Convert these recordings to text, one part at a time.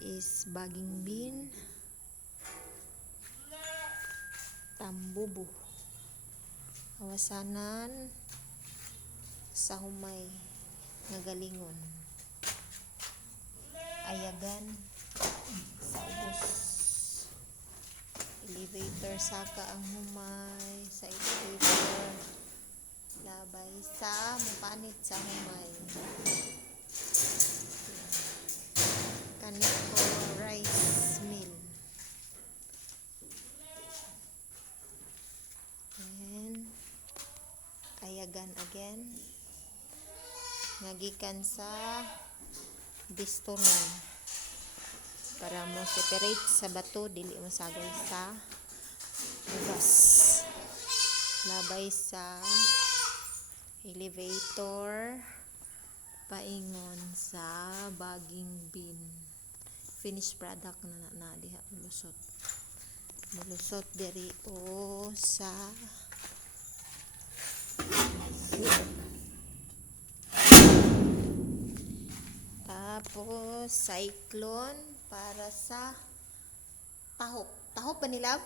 is baging bean, tambubo, awasanan sa humay nga galingon, ayagan sa ubos, elevator saka ang humay sa elevator, labay sa mupanit sa humay, kaniko rice mill, and ayagan again ngagikan sa bistonon para mo separate sa bato, dili mo sagol sa bugas, labay sa elevator paingon sa baging bean, finished product na diha mulusot diri o sa tapos cyclone para sa tahop ba nila?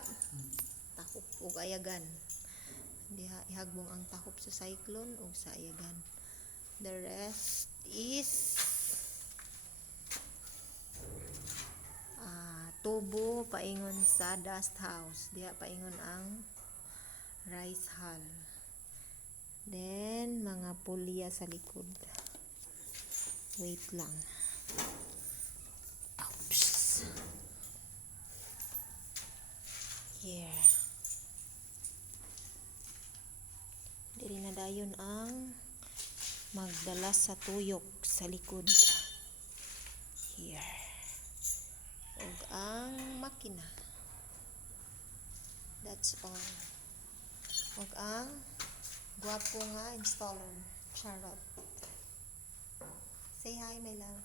Tahop ug ayagan, diha ihagbong ang tahop sa cyclone ug sa ayagan. The rest is tubo paingon sa dust house, diha paingon ang rice hull, then mga pulya sa likod. Wait lang. Oops. Here. Dili na dayon ang magdala sa tuyok sa likod. Here. Ug ang makina. That's all. Ug ang gwapo nga installer. Charot. Say hi, my love.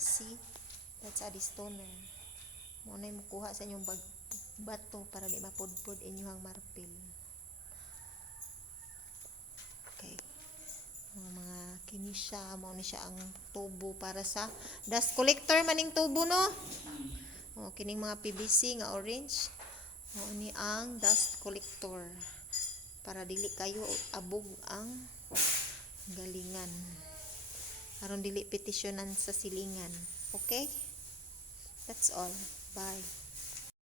See? That's a stoner. Muna'y mukuha sa inyong bato para di mapudpud inyong marpil. Okay. Mga kini siya, mao ni siya ang tubo para sa dust collector maning tubo, no? Kining mga PVC nga orange. Mao ni ang dust collector. Para dili kayo abog ang galingan. Aron dili petisyonan sa silingan. Okay? That's all. Bye.